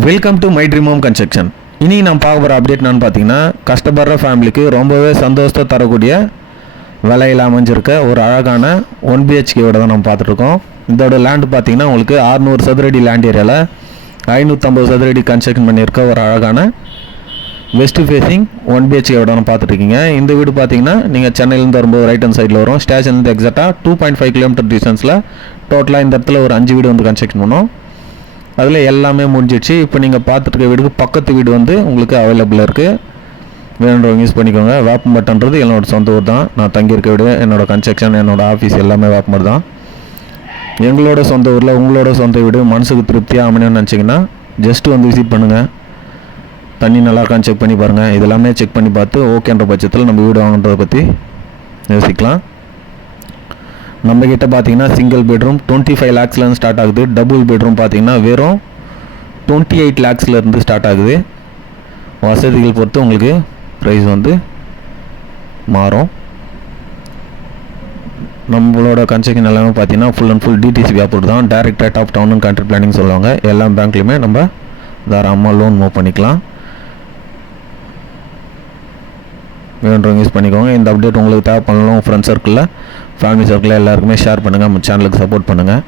Welcome to my dream home construction. இன்றைக்கி நான் பார்க்க போகிற அப்டேட் என்னன்னு பார்த்தீங்கன்னா, கஷ்டப்படுற ஃபேமிலிக்கு ரொம்பவே சந்தோஷத்தை தரக்கூடிய விலையில் அமைஞ்சிருக்க ஒரு அழகான 1 BHK தான் நம்ம பார்த்துட்ருக்கோம். இதோட லேண்டு பார்த்தீங்கன்னா உங்களுக்கு 600 சதுரடி லேண்ட் ஏரியாவில் 550 சதுரடி கன்ஸ்ட்ரக்ஷன் பண்ணியிருக்க ஒரு அழகான வெஸ்ட் ஃபேஸிங் 1 BHK நம்ம பார்த்துட்ருக்கீங்க. இந்த வீடு பார்த்தீங்கன்னா நீங்கள் சென்னையிலேருந்து வரும்போது ரைட் ஹேண்ட் சைடில் வரும். ஸ்டேஷன்லேருந்து எக்ஸாக்டாக 2.5 கிலோமீட்டர் டிஸ்டன்ஸில் டோட்டலாக இந்த இடத்துல ஒரு 5 வீடு வந்து கன்ஸ்ட்ரக்ஷன் பண்ணோம். அதில் எல்லாமே முடிஞ்சிடுச்சு. இப்போ நீங்கள் பார்த்துட்டு வீடுக்கு பக்கத்து வீடு வந்து உங்களுக்கு அவைலபிளாக இருக்குது. வேணுன்றவங்க யூஸ் பண்ணிக்கோங்க. வேப்பம்பட்டுன்றது என்னோடய சொந்த ஊர் தான். நான் தங்கியிருக்க வீடு, என்னோடய கன்ஸ்ட்ரக்ஷன், என்னோடய ஆஃபீஸ் எல்லாமே வேப்பம்பட்டு தான். எங்களோட சொந்த ஊரில் உங்களோட சொந்த வீடு மனசுக்கு திருப்தியாக அமையணும்னு நினச்சிங்கன்னா ஜஸ்ட்டு வந்து விசிட் பண்ணுங்கள். தண்ணி நல்லா இருக்கான்னு செக் பண்ணி பாருங்கள். இதெல்லாமே செக் பண்ணி பார்த்து ஓகேன்ற பட்சத்தில் நம்ம வீடு வாங்குன்றதை பற்றி யோசிக்கலாம். நம்மக்கிட்ட பார்த்தீங்கன்னா சிங்கிள் பெட்ரூம் 25 lakhsலேருந்து ஸ்டார்ட் ஆகுது. டபுள் பெட்ரூம் பார்த்தீங்கன்னா வெறும் 28 lakhsலேருந்து ஸ்டார்ட் ஆகுது. வசதிகள் பொறுத்து உங்களுக்கு ப்ரைஸ் வந்து மாறும். நம்மளோட கன்ஸ்ட்ரக்ஷன் எல்லாமே பார்த்தீங்கன்னா full and full DTCP approve தான். Direct rate of town country planning சொல்லுவாங்க. எல்லா பேங்க்லையுமே நம்ம தாராளமாக லோன் மூவ் பண்ணிக்கலாம். வேணுன்றவங்க யூஸ் பண்ணிக்கோங்க. இந்த அப்டேட் உங்களுக்கு தேவை பண்ணலாம். உங்கள் ஃப்ரெண்ட்ஸ் சர்க்கிளில், ஃபேமிலி சர்க்கிளில் எல்லாருக்குமே ஷேர் பண்ணுங்கள். நம்ம சேனலுக்கு சப்போர்ட் பண்ணுங்கள்.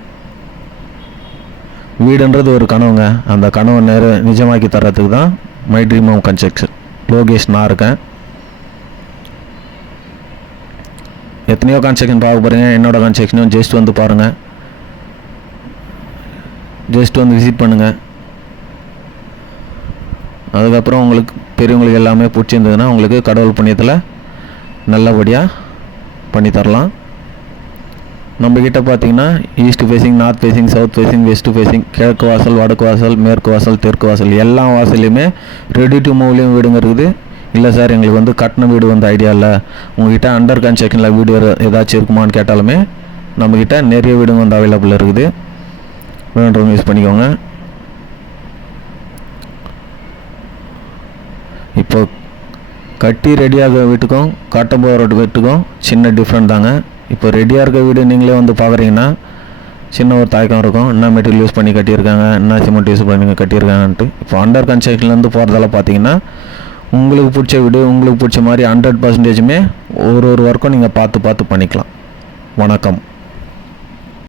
வீடுன்றது ஒரு கனவுங்க. அந்த கனவை நிஜமாக்கி தர்றதுக்கு தான் my dream home construction. Lokesh நான் இருக்கேன். எத்தனையோ கன்ஸ்ட்ரக்ஷன் பார்க்க போகிறீங்க. என்னோடய கன்ஸ்ட்ரக்ஷனும் ஜஸ்ட் வந்து பாருங்கள். ஜஸ்ட் வந்து விசிட் பண்ணுங்கள். அதுக்கப்புறம் உங்களுக்கு பெரியவங்களுக்கு எல்லாமே பிடிச்சிருந்ததுன்னா உங்களுக்கு கடவுள் புண்ணியத்தில் நல்லபடியாக பண்ணித்தரலாம். நம்மக்கிட்ட பார்த்தீங்கன்னா east facing, north facing, south facing, west facing, கிழக்கு வாசல், வடக்கு வாசல், மேற்கு வாசல், தெற்கு வாசல் எல்லா வாசல்லையுமே ரெடி டு மூவ்லேயும் வீடுங்க இருக்குது. இல்லை சார் எங்களுக்கு வந்து கட்டின வீடு வந்து ஐடியா இல்லை, உங்கள்கிட்ட அண்டர் கன்ஸ்ட்ரக்ஷனில் வீடு ஏதாச்சும் இருக்குமான்னு கேட்டாலுமே நம்மக்கிட்ட நிறைய வீடுங்க வந்து அவைலபிள் இருக்குது. வேணுன்றவங்க யூஸ் பண்ணிக்கோங்க. இப்போ கட்டி ரெடியாக வீட்டுக்கும் கட்ட போகிற வீட்டுக்கும் சின்ன டிஃப்ரெண்ட் தாங்க. இப்போ ரெடியாக இருக்க வீடு நீங்களே வந்து பார்க்குறீங்கன்னா சின்ன ஒரு தாய்க்கம் இருக்கும். என்ன மெட்டீரியல் யூஸ் பண்ணி கட்டியிருக்காங்க, என்ன சிமெண்ட் யூஸ் பண்ணி கட்டியிருக்காங்கன்ட்டு. இப்போ அண்டர் கன்ஸ்ட்ரக்ஷன்லேருந்து போகிறதால பார்த்தீங்கன்னா உங்களுக்கு பிடிச்ச வீடு உங்களுக்கு பிடிச்ச மாதிரி 100% ஒரு ஒர்க்கும் நீங்கள் பார்த்து பண்ணிக்கலாம். வணக்கம்.